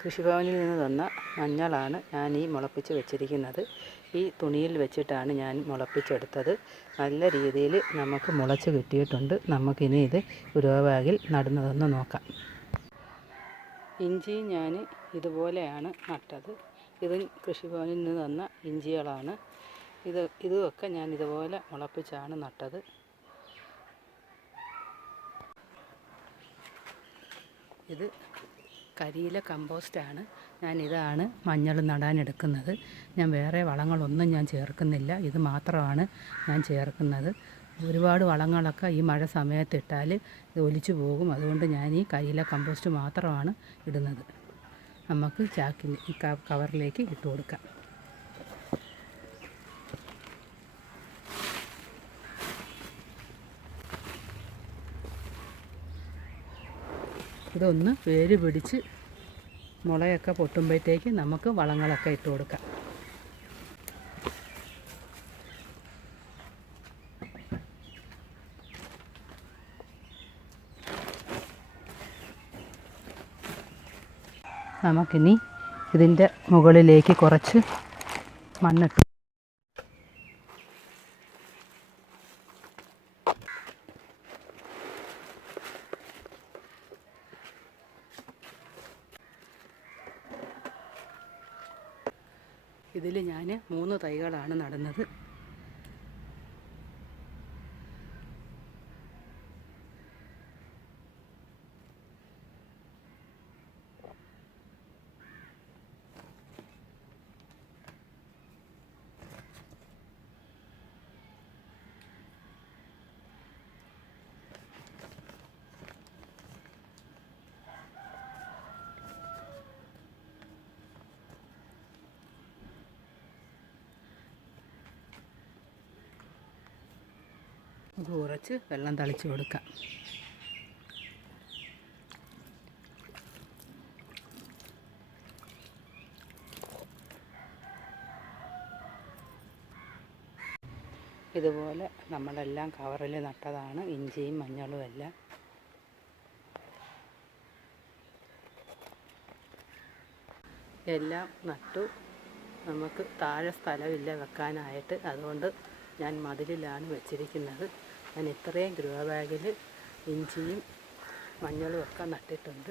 കൃഷിഭവനിൽ നിന്ന് തന്ന മഞ്ഞളാണ് ഞാൻ ഈ മുളപ്പിച്ച് വെച്ചിരിക്കുന്നത്. ഈ തുണിയിൽ വെച്ചിട്ടാണ് ഞാൻ മുളപ്പിച്ചെടുത്തത്. നല്ല രീതിയിൽ നമുക്ക് മുളച്ച് കിട്ടിയിട്ടുണ്ട്. നമുക്കിനി ഇത് ഗ്രോ ബാഗിൽ നടുന്നതെന്ന് നോക്കാം. ഇഞ്ചി ഞാൻ ഇതുപോലെയാണ് നട്ടത്. ഇത് കൃഷിഭവനിൽ നിന്ന് തന്ന ഇഞ്ചികളാണ്. ഇതുമൊക്കെ ഞാൻ ഇതുപോലെ മുളപ്പിച്ചാണ് നട്ടത്. ഇത് കരിയില കമ്പോസ്റ്റാണ്. ഇതാണ് മഞ്ഞൾ നടാനെടുക്കുന്നത്. ഞാൻ വേറെ വളങ്ങളൊന്നും ഞാൻ ചേർക്കുന്നില്ല. ഇത് മാത്രമാണ് ഞാൻ ചേർക്കുന്നത്. ഒരുപാട് വളങ്ങളൊക്കെ ഈ മഴ സമയത്തിട്ടാൽ ഇത് ഒലിച്ചു പോകും. അതുകൊണ്ട് ഞാൻ ഈ കരിയില കമ്പോസ്റ്റ് മാത്രമാണ് ഇടുന്നത്. നമുക്ക് ഈ കവറിലേക്ക് ഇട്ട് കൊടുക്കാം. ഇതൊന്ന് വേര് പിടിച്ച് മുളയൊക്കെ പൊട്ടുമ്പോഴത്തേക്ക് നമുക്ക് വളങ്ങളൊക്കെ ഇട്ട് കൊടുക്കാം. നമുക്കിനി ഇതിൻ്റെ മുകളിലേക്ക് കുറച്ച് മണ്ണിട്ട് ഇതിൽ ഞാൻ 3 തൈകളാണ് നടുന്നത്. കുറച്ച് വെള്ളം തളിച്ച് കൊടുക്കാം. ഇതുപോലെ നമ്മളെല്ലാം കവറിൽ നട്ടതാണ്, ഇഞ്ചിയും മഞ്ഞളും എല്ലാം. എല്ലാം നട്ടു. നമുക്ക് താഴെ സ്ഥലമില്ല വെക്കാനായിട്ട്. അതുകൊണ്ട് ഞാൻ മതിലിലാണ് വെച്ചിരിക്കുന്നത്. ഞാൻ ഇത്രയും ഗ്രോ ബാഗിൽ ഇഞ്ചിയും മഞ്ഞളും ഒക്കെ നട്ടിട്ടുണ്ട്.